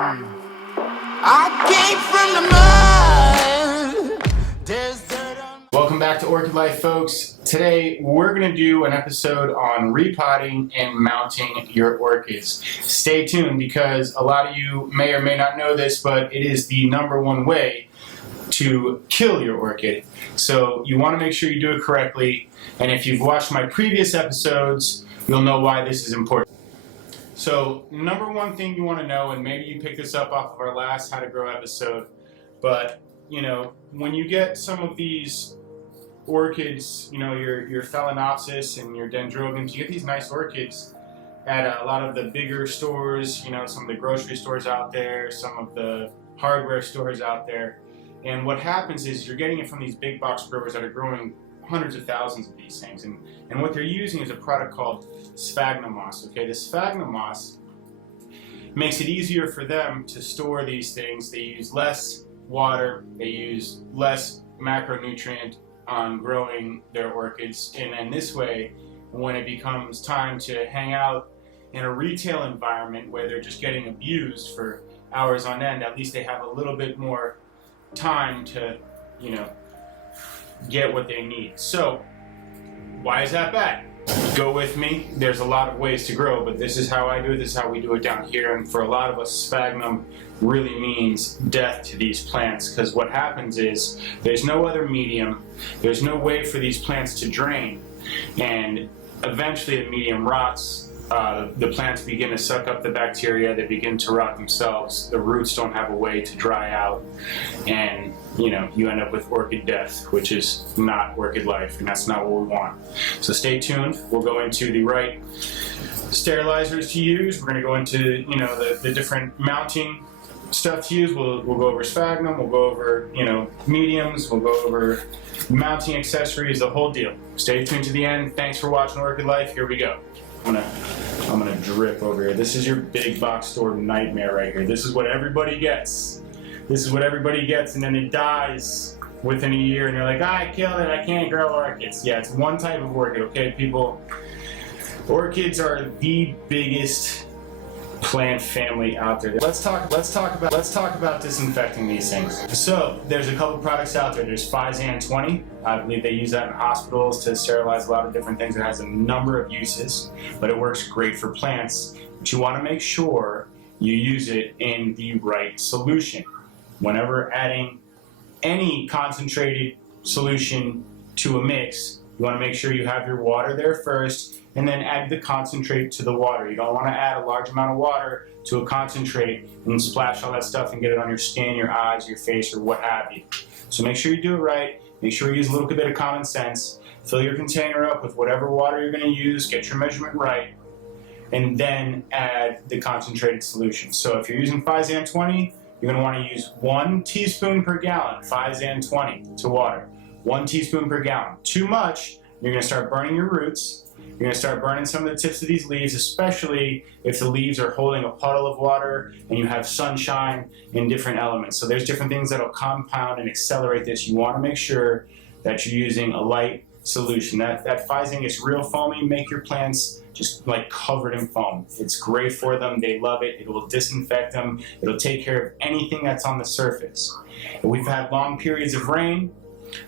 I came from the mud. There's dirt on. Welcome back to Orchid Life, folks. Today we're going to do an episode on repotting and mounting your orchids. Stay tuned because a lot of you may or may not know this, but it is the #1 way to kill your orchid. So you want to make sure you do it correctly, and if you've watched my previous episodes, you'll know why this is important. So #1 thing you want to know, and maybe you picked this up off of our last How to Grow episode, but you know, when you get some of these orchids, you know, your Phalaenopsis and your Dendrobiums, you get these nice orchids at a lot of the bigger stores, you know, some of the grocery stores out there, some of the hardware stores out there. And what happens is you're getting it from these big box growers that are growing hundreds of thousands of these things. And what they're using is a product called sphagnum moss. Okay, the sphagnum moss makes it easier for them to store these things. They use less water, they use less macronutrient on growing their orchids, and then this way, when it becomes time to hang out in a retail environment where they're just getting abused for hours on end, at least they have a little bit more time to, you know, get what they need. So why is that bad? Go with me. There's a lot of ways to grow, but this is how I do it. This is how we do it down here. And for a lot of us, sphagnum really means death to these plants, because what happens is there's no other medium. There's no way for these plants to drain, and eventually the medium rots. The plants begin to suck up the bacteria. They begin to rot themselves. The roots don't have a way to dry out, and you know, you end up with orchid death, which is not orchid life, and that's not what we want. So stay tuned. We'll go into the right sterilizers to use. We're going to go into, you know, the different mounting stuff to use. We'll go over sphagnum. We'll go over, you know, mediums. We'll go over mounting accessories, the whole deal. Stay tuned to the end. Thanks for watching Orchid Life. Here we go. I'm gonna drip over here. This is your big box store nightmare right here. This is what everybody gets. This is what everybody gets, and then it dies within a year, and you're like, I killed it, I can't grow orchids. Yeah, it's one type of orchid, okay, people? Orchids are the biggest plant family out there. Let's talk about disinfecting these things. So there's a couple products out there. There's Phalaenopsis 20. I believe they use that in hospitals to sterilize a lot of different things. It has a number of uses, but it works great for plants. But you want to make sure you use it in the right solution. Whenever adding any concentrated solution to a mix, you want to make sure you have your water there first, and then add the concentrate to the water. You don't want to add a large amount of water to a concentrate and splash all that stuff and get it on your skin, your eyes, your face, or what have you. So make sure you do it right. Make sure you use a little bit of common sense. Fill your container up with whatever water you're going to use. Get your measurement right. And then add the concentrated solution. So if you're using Phalaenopsis 20, you're going to want to use 1 teaspoon per gallon, Phalaenopsis 20, to water. 1 teaspoon per gallon. Too much, you're going to start burning your roots. You're going to start burning some of the tips of these leaves, especially if the leaves are holding a puddle of water and you have sunshine and different elements. So there's different things that will compound and accelerate this. You want to make sure that you're using a light solution. That Phalaenopsis is real foamy. Make your plants just like covered in foam. It's great for them. They love it. It will disinfect them. It'll take care of anything that's on the surface. If we've had long periods of rain,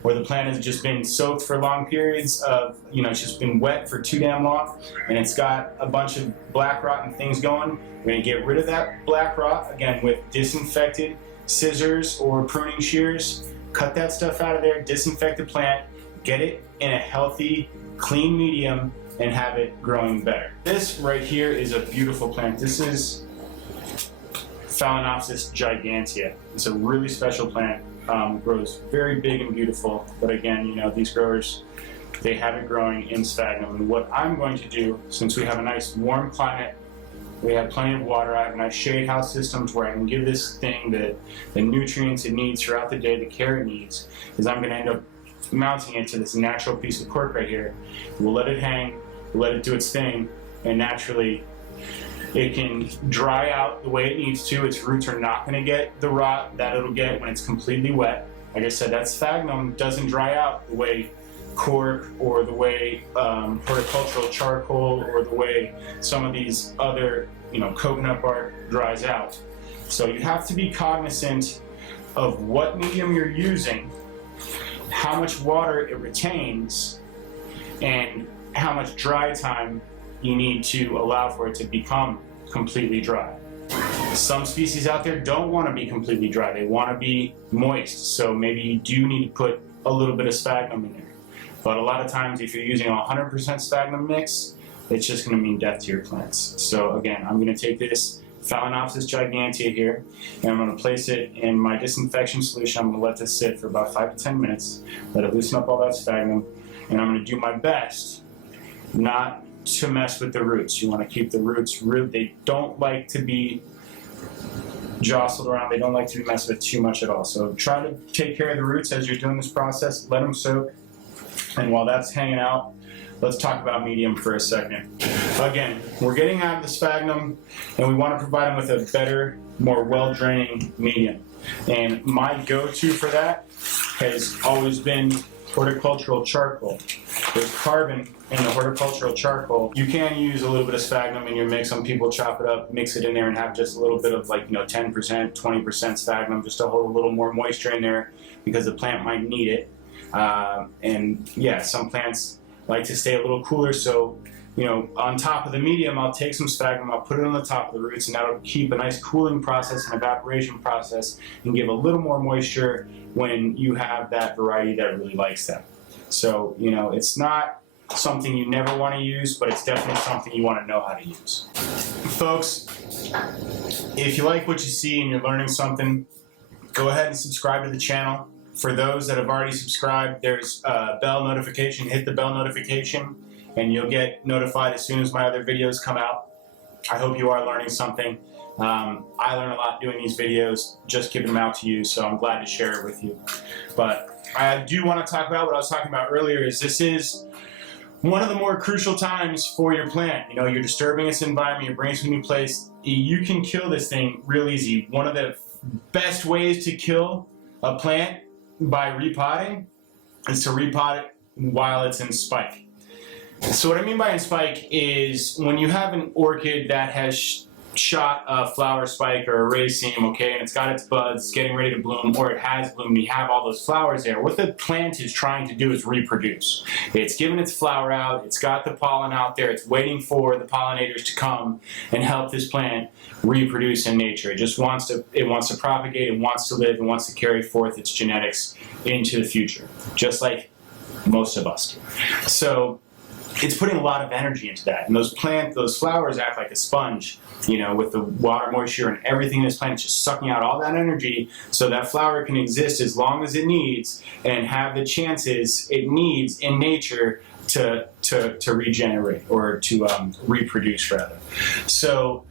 where the plant has just been soaked for long periods of, you know, it's just been wet for too damn long, and it's got a bunch of black rot and things going. We're going to get rid of that black rot, again, with disinfected scissors or pruning shears. Cut that stuff out of there, disinfect the plant, get it in a healthy, clean medium, and have it growing better. This right here is a beautiful plant. This is Phalaenopsis Gigantea. It's a really special plant. Grows very big and beautiful, but again, you know, these growers, they have it growing in sphagnum. And what I'm going to do, since we have a nice warm climate, we have plenty of water, I have a nice shade house system to where I can give this thing the nutrients it needs throughout the day, the care it needs, is I'm going to end up mounting it to this natural piece of cork right here. We'll let it hang, we'll let it do its thing, and naturally it can dry out the way it needs to. Its roots are not going to get the rot that it'll get when it's completely wet. Like I said, that sphagnum doesn't dry out the way cork or the way horticultural charcoal or the way some of these other, you know, coconut bark dries out. So you have to be cognizant of what medium you're using, how much water it retains, and how much dry time you need to allow for it to become completely dry. Some species out there don't want to be completely dry. They want to be moist. So maybe you do need to put a little bit of sphagnum in there. But a lot of times if you're using a 100% sphagnum mix, it's just going to mean death to your plants. So again, I'm going to take this Phalaenopsis Gigantea here, and I'm going to place it in my disinfection solution. I'm going to let this sit for about 5 to 10 minutes, let it loosen up all that sphagnum, and I'm going to do my best not to mess with the roots. You want to keep the roots they don't like to be jostled around. They don't like to be messed with too much at all. So try to take care of the roots as you're doing this process. Let them soak. And while that's hanging out, let's talk about medium for a second. Again, we're getting out of the sphagnum, and we want to provide them with a better, more well-draining medium. And my go-to for that has always been horticultural charcoal. There's carbon in the horticultural charcoal. You can use a little bit of sphagnum in your mix. Some people chop it up, mix it in there, and have just a little bit of 10%, 20% sphagnum, just to hold a little more moisture in there because the plant might need it. And yeah, some plants like to stay a little cooler, so on top of the medium, I'll take some sphagnum, I'll put it on the top of the roots, and that'll keep a nice cooling process and evaporation process and give a little more moisture when you have that variety that really likes that. So, it's not something you never want to use, but it's definitely something you want to know how to use. Folks, if you like what you see and you're learning something, go ahead and subscribe to the channel. For those that have already subscribed, there's a bell notification. Hit the bell notification, and you'll get notified as soon as my other videos come out. I hope you are learning something. I learn a lot doing these videos, just giving them out to you, so I'm glad to share it with you. But I do want to talk about what I was talking about earlier. This is one of the more crucial times for your plant. You're disturbing its environment, you're bringing it to a new place. You can kill this thing real easy. One of the best ways to kill a plant by repotting is to repot it while it's in spike. So what I mean by in spike is when you have an orchid that has shot a flower spike or a raceme, okay, and it's got its buds getting ready to bloom, or it has bloomed, you have all those flowers there. What the plant is trying to do is reproduce. It's given its flower out, it's got the pollen out there, it's waiting for the pollinators to come and help this plant reproduce in nature. It wants to propagate, it wants to live, and wants to carry forth its genetics into the future, just like most of us do. So it's putting a lot of energy into that, and those flowers act like a sponge, with the water, moisture, and everything in this plant. It's just sucking out all that energy so that flower can exist as long as it needs and have the chances it needs in nature to regenerate, or to reproduce rather. So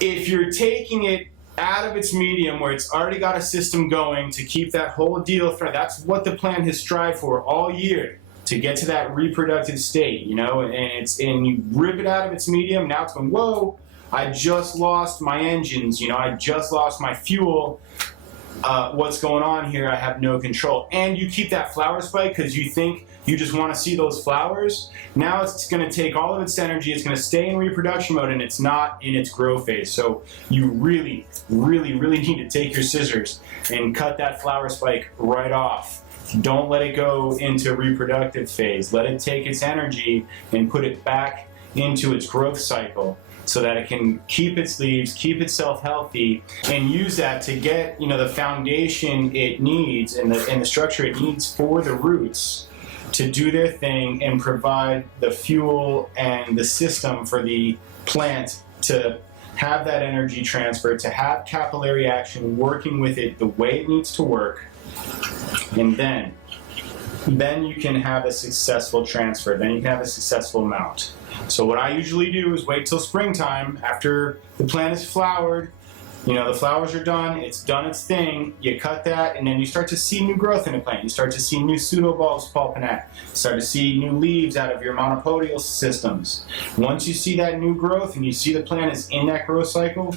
if you're taking it out of its medium where it's already got a system going to keep that whole deal, that's what the plant has strived for all year, to get to that reproductive state, and you rip it out of its medium. Now it's going, whoa, I just lost my engines, I just lost my fuel. What's going on here? I have no control. And you keep that flower spike because you think you just want to see those flowers. Now it's going to take all of its energy. It's going to stay in reproduction mode, and it's not in its grow phase. So you really, really, really need to take your scissors and cut that flower spike right off. Don't let it go into reproductive phase. Let it take its energy and put it back into its growth cycle so that it can keep its leaves, keep itself healthy, and use that to get the foundation it needs and the structure it needs for the roots to do their thing and provide the fuel and the system for the plant to have that energy transfer, to have capillary action working with it the way it needs to work. And then you can have a successful transfer. Then you can have a successful mount. So what I usually do is wait till springtime after the plant is flowered. The flowers are done, it's done its thing, you cut that, and then you start to see new growth in the plant. You start to see new pseudobulbs pulping out. You start to see new leaves out of your monopodial systems. Once you see that new growth and you see the plant is in that growth cycle,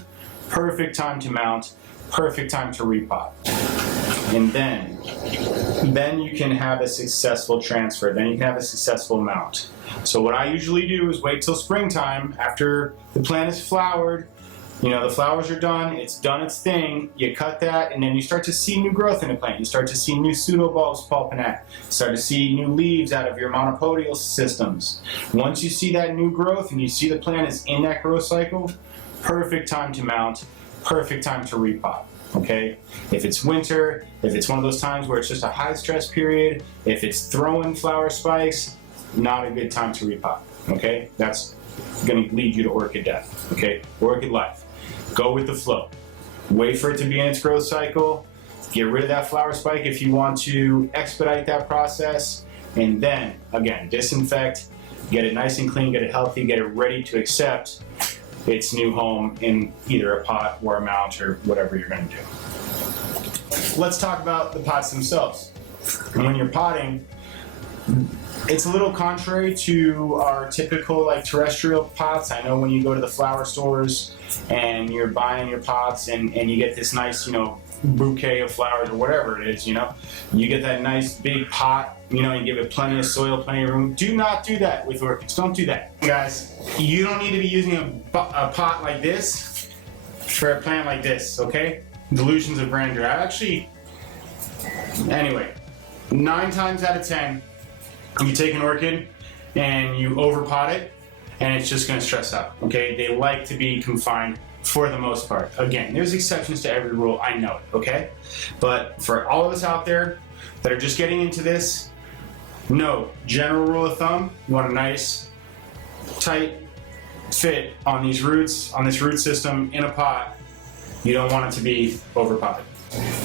perfect time to mount, perfect time to repot. And then you can have a successful transfer. Then you can have a successful mount. So what I usually do is wait till springtime after the plant is flowered. You know, the flowers are done, it's done its thing, you cut that, and then you start to see new growth in the plant. You start to see new pseudobulbs pulping out. You start to see new leaves out of your monopodial systems. Once you see that new growth and you see the plant is in that growth cycle, perfect time to mount, perfect time to repot. Okay? If it's winter, if it's one of those times where it's just a high stress period, if it's throwing flower spikes, not a good time to repot. Okay? That's going to lead you to orchid death. Okay? Orchid life. Go with the flow. Wait for it to be in its growth cycle. Get rid of that flower spike if you want to expedite that process. And then, again, disinfect, get it nice and clean, get it healthy, get it ready to accept its new home in either a pot or a mount or whatever you're going to do. Let's talk about the pots themselves. And when you're potting, it's a little contrary to our typical like terrestrial pots. I know when you go to the flower stores and you're buying your pots and you get this nice, you know, bouquet of flowers or whatever it is, you know, you get that nice big pot, you know, and give it plenty of soil, plenty of room. Do not do that with orchids. Don't do that. Guys, you don't need to be using a pot like this for a plant like this, okay? Delusions of grandeur. Anyway, 9 times out of 10, you take an orchid and you overpot it and it's just going to stress out, okay? They like to be confined for the most part. Again, there's exceptions to every rule, I know it, okay? But for all of us out there that are just getting into this, no, general rule of thumb, you want a nice, tight fit on these roots, on this root system in a pot. You don't want it to be overpotted.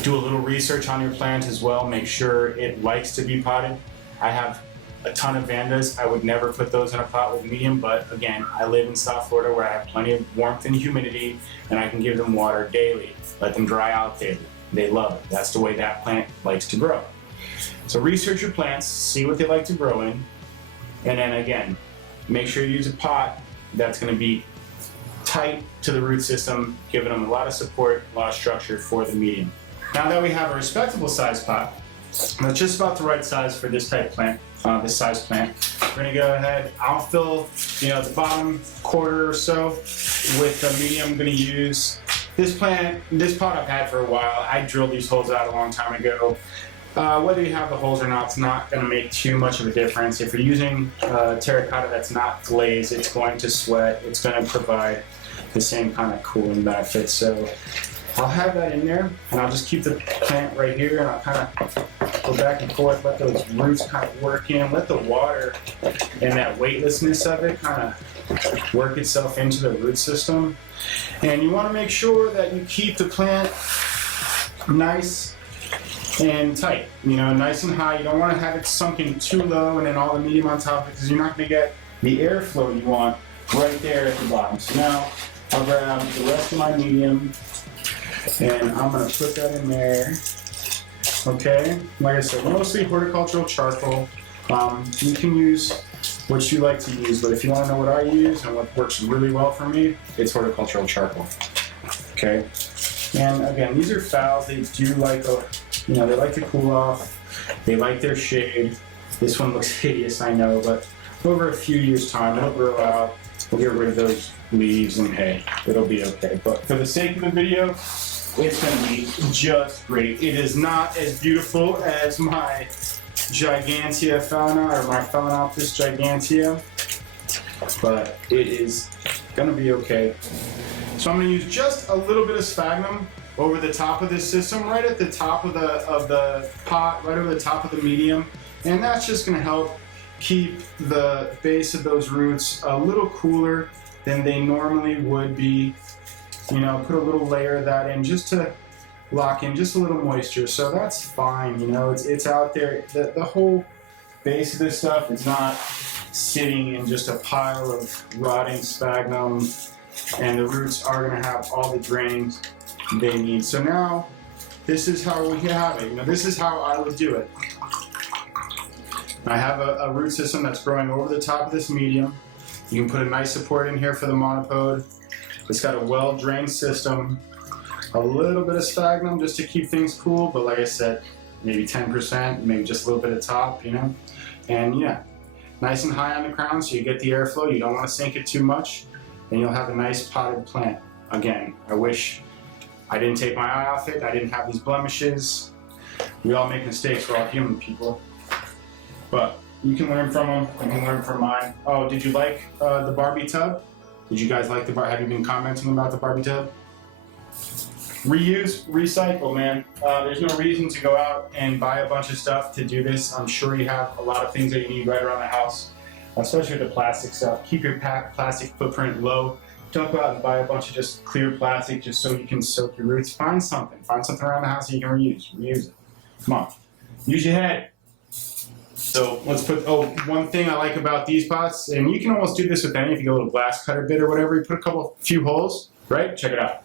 Do a little research on your plant as well. Make sure it likes to be potted. I have a ton of Vandas. I would never put those in a pot with medium, but again, I live in South Florida where I have plenty of warmth and humidity and I can give them water daily, let them dry out daily. They love it. That's the way that plant likes to grow. So research your plants, see what they like to grow in, and then again, make sure you use a pot that's going to be tight to the root system, giving them a lot of support, a lot of structure for the medium. Now that we have a respectable size pot, that's just about the right size for this type of plant, this size plant. We're going to go ahead, I'll fill, you know, the bottom quarter or so with the medium. I'm going to use this plant, this pot I've had for a while. I drilled these holes out a long time ago. Whether you have the holes or not, it's not going to make too much of a difference. If you're using terracotta that's not glazed, it's going to sweat. It's going to provide the same kind of cooling benefits. So I'll have that in there, and I'll just keep the plant right here, and I'll kind of go back and forth, let those roots kind of work in, let the water and that weightlessness of it kind of work itself into the root system. And you want to make sure that you keep the plant nice and tight, you know, nice and high. You don't want to have it sunken too low and then all the medium on top, because you're not going to get the airflow you want right there at the bottom. So now I'll grab the rest of my medium and I'm going to put that in there. Okay, like I said, mostly horticultural charcoal. You can use what you like to use, but if you want to know what I use and what works really well for me, it's horticultural charcoal. Okay, and again, these are phals. They do like you know, they like to cool off. They like their shade. This one looks hideous, I know, but over a few years' time, it'll grow out. We'll get rid of those leaves and hay. It'll be okay. But for the sake of the video, it's going to be just great. It is not as beautiful as my Gigantea fauna or my Phalaenopsis Gigantea, but it is going to be okay. So I'm going to use just a little bit of sphagnum over the top of this system, right at the top of the pot, right over the top of the medium, and that's just going to help keep the base of those roots a little cooler than they normally would be. You know, put a little layer of that in just to lock in just a little moisture. So that's fine, you know, it's out there. The whole base of this stuff is not sitting in just a pile of rotting sphagnum, and the roots are going to have all the drainings they need. So now this is how we have it. You know, this is how I would do it. I have a root system that's growing over the top of this medium. You can put a nice support in here for the monopode. It's got a well-drained system. A little bit of sphagnum just to keep things cool, but like I said, maybe 10%, maybe just a little bit of top, you know? And yeah, nice and high on the crown so you get the airflow. You don't want to sink it too much, and you'll have a nice potted plant. again, I wish I didn't take my eye off it. I didn't have these blemishes. We all make mistakes. We're all human people. But you can learn from them. You can learn from mine. Oh, did you like the Barbie tub? Did you guys like the Have you been commenting about the Barbie tub? Reuse, recycle, man. There's no reason to go out and buy a bunch of stuff to do this. I'm sure you have a lot of things that you need right around the house, especially with the plastic stuff. Keep your plastic footprint low. Don't go out and buy a bunch of just clear plastic just so you can soak your roots. Find something around the house that you can reuse. Reuse it. Come on. Use your head. So let's put, one thing I like about these pots, and you can almost do this with any, if you get a little glass cutter bit or whatever, you put a few holes, right? Check it out.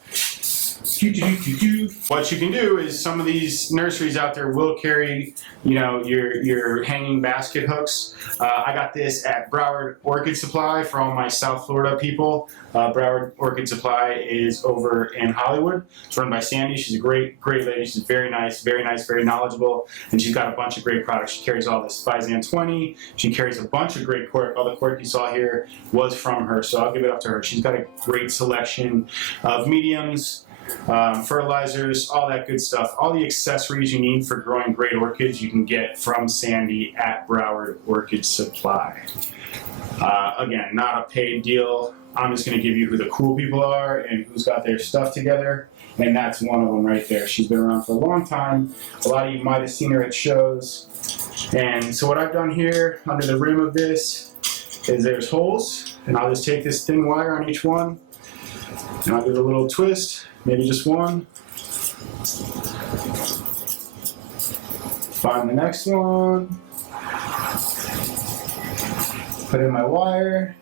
What you can do is some of these nurseries out there will carry, your hanging basket hooks. I got this at Broward Orchid Supply for all my South Florida people. Broward Orchid Supply is over in Hollywood. It's run by Sandy. She's a great lady. She's very nice, very knowledgeable, and she's got a bunch of great products. She carries all this Phalaenopsis 20. She carries a bunch of great cork. All the cork you saw here was from her, so I'll give it up to her. She's got a great selection of mediums, fertilizers, all that good stuff. All the accessories you need for growing great orchids you can get from Sandy at Broward Orchid Supply. Again, not a paid deal. I'm just going to give you who the cool people are and who's got their stuff together, and that's one of them right there. She's been around for a long time. A lot of you might have seen her at shows. And so what I've done here under the rim of this is there's holes, and I'll just take this thin wire on each one, and I'll give it a little twist. Maybe just one. Find the next one. Put in my wire.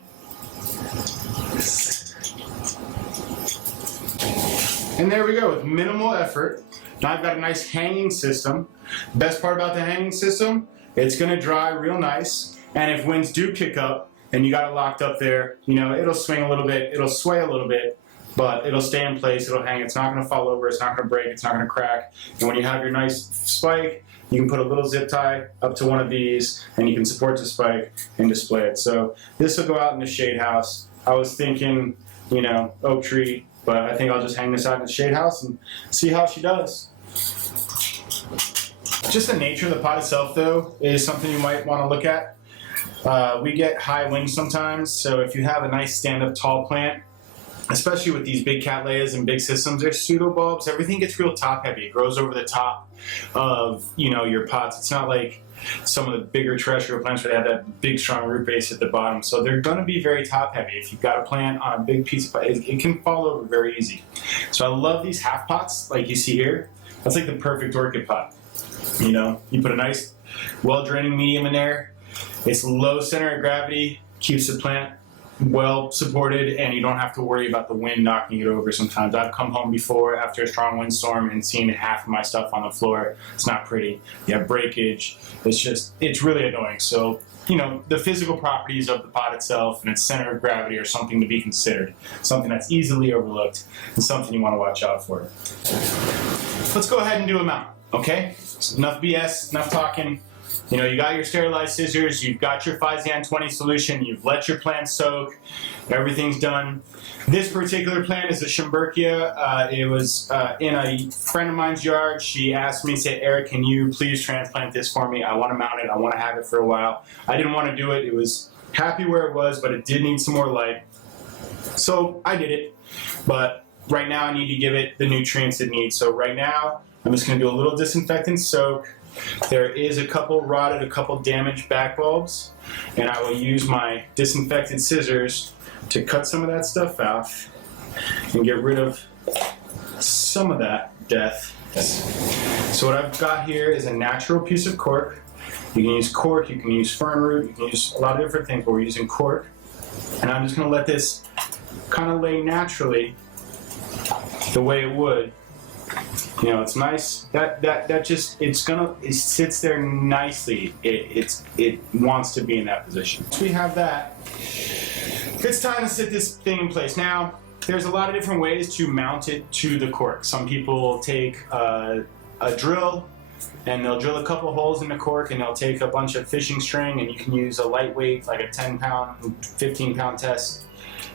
And there we go, with minimal effort. Now I've got a nice hanging system. Best part about the hanging system, it's gonna dry real nice. And if winds do kick up and you got it locked up there, it'll swing a little bit, it'll sway a little bit, but it'll stay in place, it'll hang, it's not going to fall over, it's not going to break, it's not going to crack. And when you have your nice spike, you can put a little zip tie up to one of these and you can support the spike and display it. So this will go out in the shade house. I was thinking, oak tree, but I think I'll just hang this out in the shade house and see how she does. Just the nature of the pot itself, though, is something you might want to look at. We get high winds sometimes, so if you have a nice stand-up tall plant, especially with these big Cattleyas and big systems, they're pseudobulbs. Everything gets real top heavy. It grows over the top of your pots. It's not like some of the bigger terrestrial plants where they have that big strong root base at the bottom. So they're going to be very top heavy. If you've got a plant on a big piece of pot, it can fall over very easy. So I love these half pots like you see here. That's like the perfect orchid pot. You put a nice well-draining medium in there. It's low center of gravity, keeps the plant well supported, and you don't have to worry about the wind knocking it over sometimes. I've come home before after a strong windstorm and seen half of my stuff on the floor. It's not pretty. You have breakage. It's really annoying. So, the physical properties of the pot itself and its center of gravity are something to be considered, something that's easily overlooked, and something you want to watch out for. Let's go ahead and do a mount, okay? Enough BS, enough talking. You got your sterilized scissors, you've got your Phalaenopsis 20 solution, you've let your plant soak, everything's done. This particular plant is a Shomburgkia. It was in a friend of mine's yard. She asked me, said, Eric, can you please transplant this for me? I want to mount it, I want to have it for a while. I didn't want to do it. It was happy where it was, but it did need some more light. So I did it, but right now I need to give it the nutrients it needs. So right now, I'm just going to do a little disinfectant soak. There is a couple rotted, a couple damaged back bulbs, and I will use my disinfected scissors to cut some of that stuff off and get rid of some of that death. So what I've got here is a natural piece of cork. You can use cork, you can use fern root, you can use a lot of different things, but we're using cork. And I'm just going to let this kind of lay naturally the way it would. It's nice. It sits there nicely. It wants to be in that position. Once we have that, it's time to sit this thing in place. Now, there's a lot of different ways to mount it to the cork. Some people take a drill and they'll drill a couple holes in the cork and they'll take a bunch of fishing string, and you can use a lightweight, like a 10-pound, 15-pound test,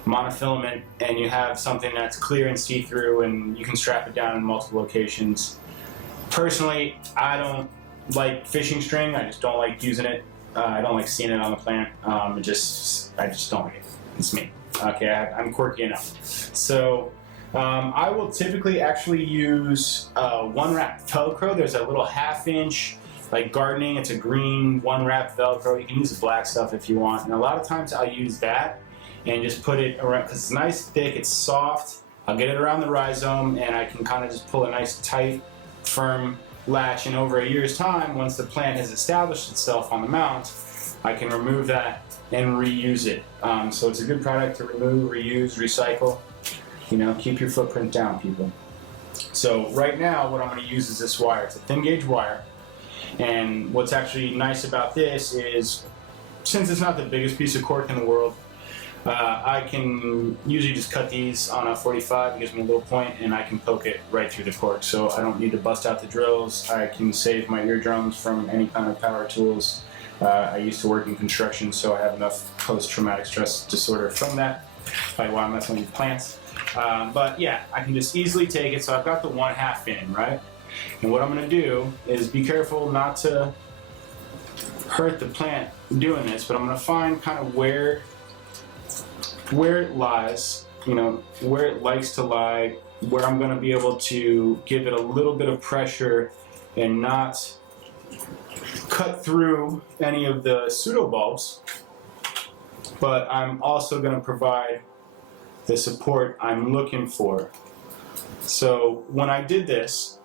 monofilament, and you have something that's clear and see-through, and you can strap it down in multiple locations. Personally, I don't like fishing string. I just don't like using it. I don't like seeing it on the plant. I just don't like it. It's me. Okay, I'm quirky enough. So I will typically actually use one wrap Velcro. There's a little 1/2 inch, like gardening. It's a green one wrap Velcro. You can use the black stuff if you want. And a lot of times I'll use that and just put it around, because it's nice, thick, it's soft. I'll get it around the rhizome, and I can kind of just pull a nice tight, firm latch. And over a year's time, once the plant has established itself on the mount, I can remove that and reuse it. So it's a good product to remove, reuse, recycle. You know, keep your footprint down, people. So right now, what I'm going to use is this wire. It's a thin gauge wire. And what's actually nice about this is, since it's not the biggest piece of cork in the world, I can usually just cut these on a 45. It gives me a little point, and I can poke it right through the cork. So I don't need to bust out the drills. I can save my eardrums from any kind of power tools. I used to work in construction, so I have enough post-traumatic stress disorder from that. Probably why I'm messing with plants. But yeah, I can just easily take it. So I've got the 1/2 in, right? And what I'm going to do is be careful not to hurt the plant doing this, but I'm going to find kind of where it lies, you know, where it likes to lie, where I'm going to be able to give it a little bit of pressure and not cut through any of the pseudobulbs, but I'm also going to provide the support I'm looking for. So when I did this,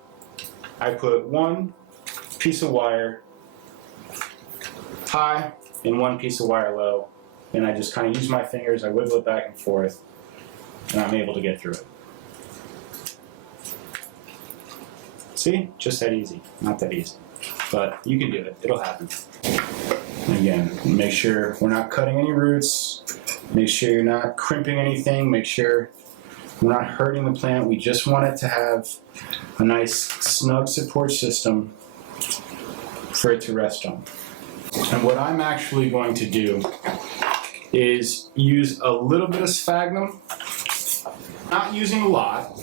I put one piece of wire high and one piece of wire low, and I just kind of use my fingers, I wiggle it back and forth, and I'm able to get through it. See? Just that easy. Not that easy. But you can do it. It'll happen. Again, make sure we're not cutting any roots. Make sure you're not crimping anything. Make sure we're not hurting the plant. We just want it to have a nice snug support system for it to rest on. And what I'm actually going to do is use a little bit of sphagnum. Not using a lot.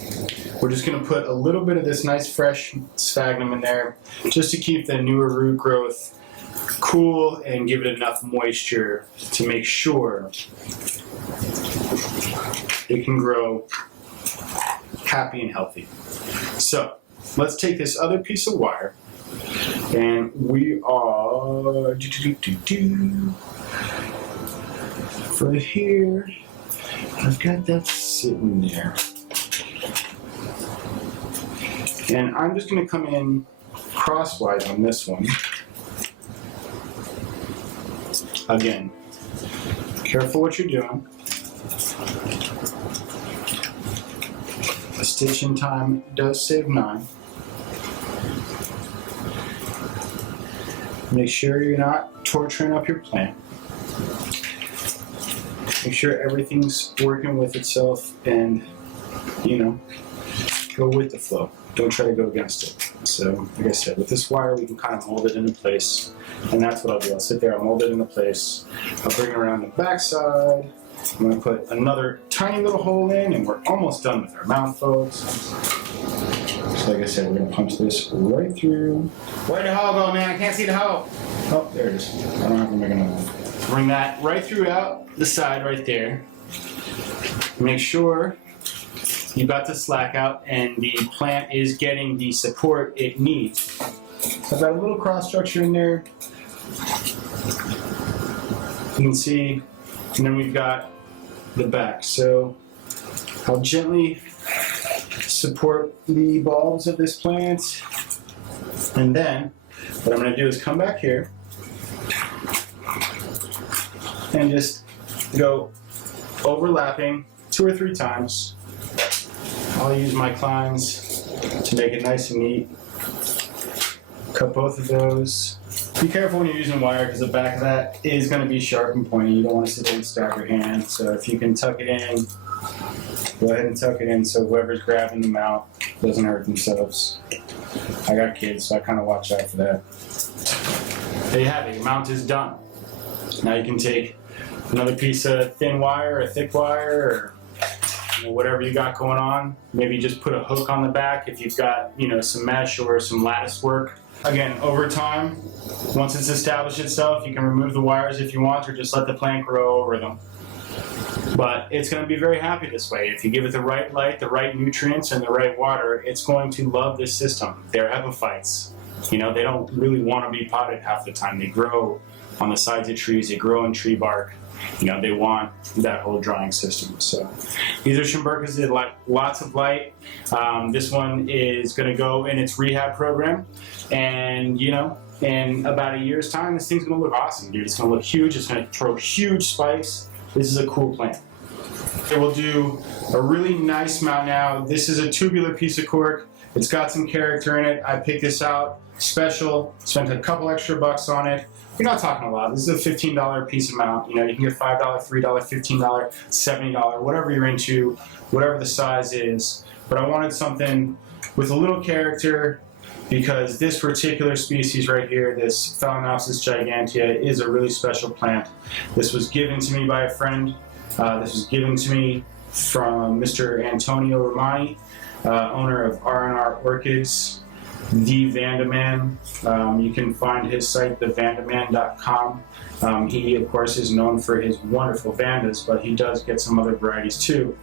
We're just going to put a little bit of this nice fresh sphagnum in there just to keep the newer root growth cool and give it enough moisture to make sure it can grow happy and healthy. So let's take this other piece of wire, and we are for here. I've got that sitting there. And I'm just going to come in crosswise on this one. Again, careful what you're doing. A stitch in time does save 9. Make sure you're not torturing up your plant. Make sure everything's working with itself, and, you know, go with the flow. Don't try to go against it. So, like I said, with this wire, we can kind of mold it into place, and that's what I'll do. I'll sit there, I'll mold it into place. I'll bring it around the back side. I'm going to put another tiny little hole in, and we're almost done with our mount, folks. So, like I said, we're going to punch this right through. Where'd the hole go, man? I can't see the hole. Oh, there it is. I don't have to make another one. Bring that right throughout the side right there. Make sure you've got the slack out and the plant is getting the support it needs. So I've got a little cross structure in there. You can see, and then we've got the back. So I'll gently support the bulbs of this plant, and then what I'm going to do is come back here and just go overlapping 2 or 3 times. I'll use my climbs to make it nice and neat. Cut both of those. Be careful when you're using wire, because the back of that is going to be sharp and pointy. You don't want to sit there and stab your hand. So if you can tuck it in, go ahead and tuck it in so whoever's grabbing the mount doesn't hurt themselves. I got kids, so I kind of watch out for that. There you have it. Your mount is done. Now you can take another piece of thin wire or thick wire, or whatever you got going on. Maybe just put a hook on the back if you've got some mesh or some lattice work. Again, over time, once it's established itself, you can remove the wires if you want, or just let the plant grow over them. But it's going to be very happy this way. If you give it the right light, the right nutrients, and the right water, it's going to love this system. They're epiphytes. They don't really want to be potted half the time. They grow on the sides of trees. They grow in tree bark. They want that whole drying system. So these are Shomburgkias that like lots of light. This one is going to go in its rehab program, and in about a year's time, this thing's going to look awesome, dude. It's going to look huge. It's going to throw huge spikes. This is a cool plant. Okay, we'll do a really nice mount now. This is a tubular piece of cork. It's got some character in it. I picked this out special, spent a couple extra bucks on it. You're not talking a lot. This is a $15 piece of mount. You can get $5, $3, $15, $70, whatever you're into, whatever the size is. But I wanted something with a little character, because this particular species right here, this Phalaenopsis Gigantea, is a really special plant. This was given to me by a friend. This was given to me from Mr. Antonio Romani, owner of R&R Orchids, the Vandaman. You can find his site, thevandaman.com. He, of course, is known for his wonderful Vandas, but he does get some other varieties too.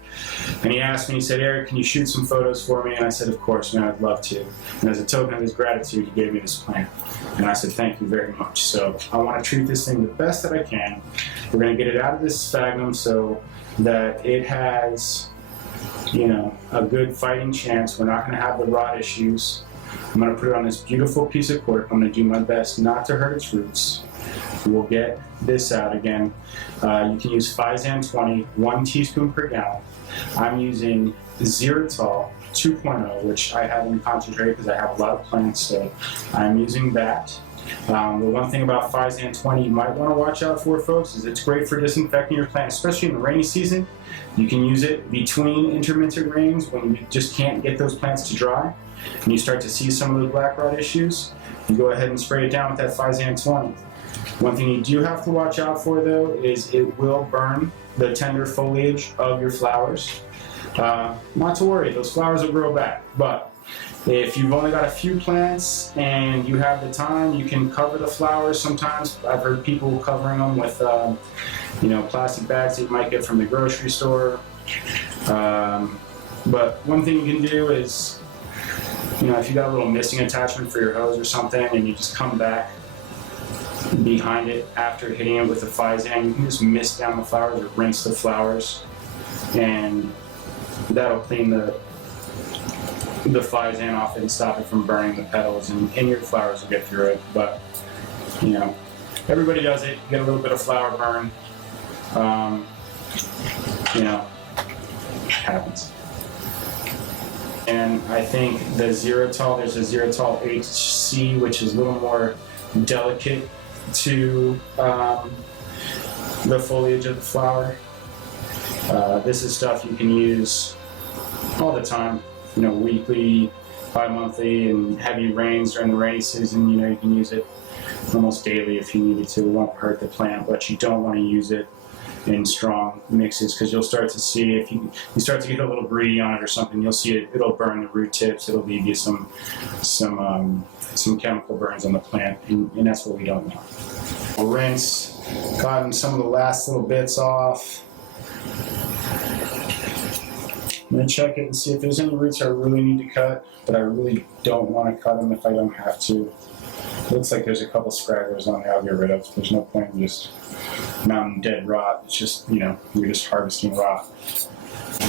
And he asked me, he said, "Eric, can you shoot some photos for me?" And I said, "Of course, man, I'd love to." And as a token of his gratitude, he gave me this plant. And I said, "Thank you very much." So I want to treat this thing the best that I can. We're going to get it out of this sphagnum so that it has, a good fighting chance. We're not going to have the rot issues. I'm going to put it on this beautiful piece of cork. I'm going to do my best not to hurt its roots. We'll get this out again. You can use Phalaenopsis 20, 1 teaspoon per gallon. I'm using Xylitol 2.0, which I have in concentrate because I have a lot of plants, so I'm using that. The one thing about Phalaenopsis 20 you might want to watch out for, folks, is it's great for disinfecting your plant, especially in the rainy season. You can use it between intermittent rains when you just can't get those plants to dry, and you start to see some of the black rot issues. You go ahead and spray it down with that Phalaenopsis 20. One thing you do have to watch out for, though, is it will burn the tender foliage of your flowers. Not to worry, those flowers will grow back, but if you've only got a few plants and you have the time, you can cover the flowers sometimes. I've heard people covering them with plastic bags that you might get from the grocery store. But one thing you can do is, if you got a little missing attachment for your hose or something and you just come back behind it after hitting it with the Phalaenopsis, you can just mist down the flowers or rinse the flowers, and that'll clean the Phalaenopsis off and stop it from burning the petals, and your flowers will get through it. But everybody does it. Get a little bit of flower burn. It happens. And I think the Xylitol, there's a Xylitol HC, which is a little more delicate to the foliage of the flower. This is stuff you can use all the time, weekly, bi-monthly, and heavy rains during the rainy season. You can use it almost daily if you needed to. It won't hurt the plant, but you don't want to use it in strong mixes, because you'll start to see, if you start to get a little greedy on it or something, you'll see it'll burn the root tips. It'll leave you some chemical burns on the plant, and that's what we don't want. We'll rinse, gotten some of the last little bits off. I'm going to check it and see if there's any roots I really need to cut, but I really don't want to cut them if I don't have to. It looks like there's a couple scragglers on there I'll get rid of. There's no point in just mounting dead rot. It's just, you're just harvesting rot.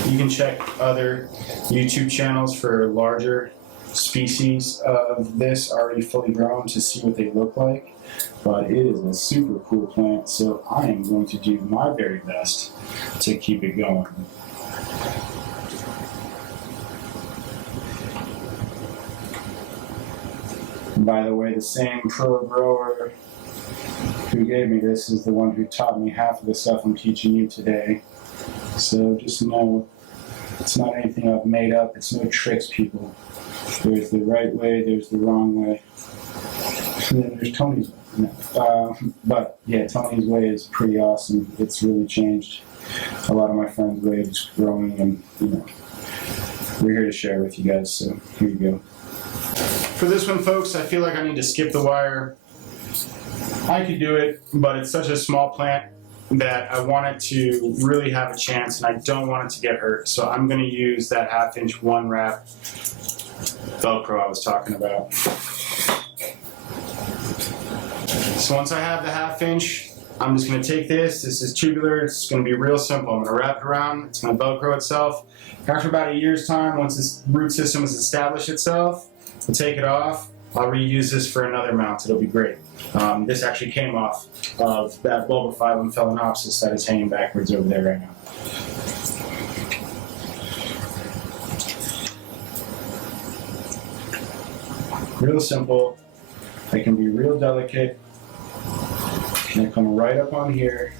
You can check other YouTube channels for larger species of this already fully grown to see what they look like. But it is a super cool plant, so I am going to do my very best to keep it going. By the way, the same pro grower who gave me this is the one who taught me half of the stuff I'm teaching you today. So just know, it's not anything I've made up. It's no tricks, people. There's the right way, there's the wrong way. And then there's Tony's way. But yeah, Tony's way is pretty awesome. It's really changed a lot of my friends' ways growing, and we're here to share with you guys. So here you go. For this one, folks, I feel like I need to skip the wire. I could do it, but it's such a small plant that I want it to really have a chance, and I don't want it to get hurt. So I'm going to use that 1/2-inch 1-wrap Velcro I was talking about. So once I have the 1/2-inch, I'm just going to take this. This is tubular. It's going to be real simple. I'm going to wrap it around. It's going to Velcro itself. After about a year's time, once this root system has established itself, I'll take it off. I'll reuse this for another mount. It'll be great. This actually came off of that bulbophyllum Phalaenopsis that is hanging backwards over there right now. Real simple. I can be real delicate. And I come right up on here.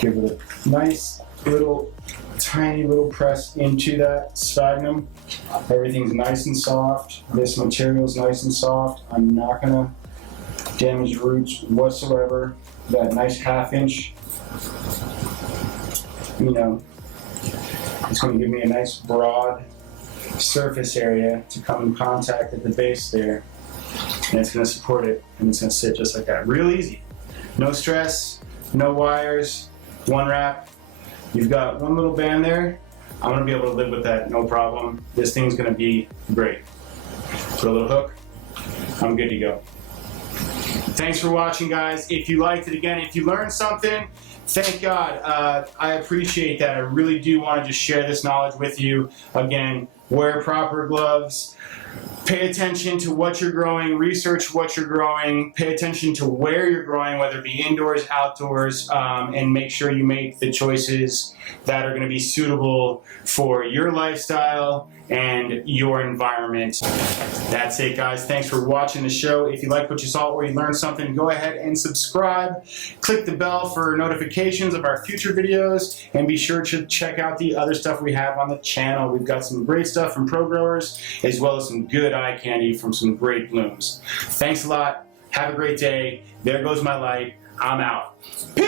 Give it a nice little, tiny little press into that sphagnum. Everything's nice and soft. This material is nice and soft. I'm not gonna damage roots whatsoever. That nice 1/2-inch, it's gonna give me a nice broad surface area to come in contact at the base there. And it's gonna support it, and it's gonna sit just like that. Real easy. No stress, no wires, 1-wrap. You've got one little band there. I'm gonna be able to live with that, no problem. This thing's gonna be great. Put a little hook, I'm good to go. Thanks for watching, guys. If you liked it, again, if you learned something, thank God. I appreciate that. I really do want to just share this knowledge with you. Again, wear proper gloves. Pay attention to what you're growing, research what you're growing, pay attention to where you're growing, whether it be indoors, outdoors, and make sure you make the choices that are going to be suitable for your lifestyle and your environment. That's it, guys. Thanks for watching the show. If you like what you saw or you learned something, go ahead and subscribe. Click the bell for notifications of our future videos, and be sure to check out the other stuff we have on the channel. We've got some great stuff from pro growers, as well as some good eye candy from some great blooms. Thanks a lot. Have a great day. There goes my light. I'm out. Peace.